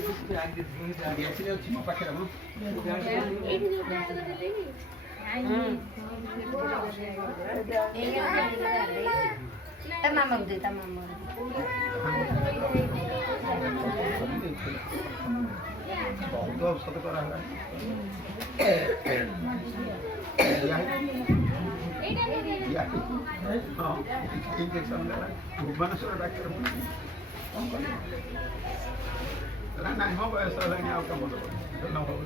ଆସିଲେ ଅଛି ମୋ ପାଖରେ ମ Tamam deh, tamam. ବହୁତ ଔଷଧ କରାହେଲାଣି ହଁ ଇଞ୍ଜେକ୍ସନ ଦେଲା ଭୁବନେଶ୍ୱର ଡାକ୍ତର କ'ଣ କରିବା ନାଇଁ ମୋ ବୟସ ହେଲାଣି ଆଉ କାମ ଦେବନି ନ ହବ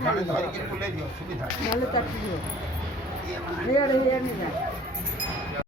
ଜଣେ ଧରିକି ବୁଲେଇ ଦିଅ ସୁବିଧା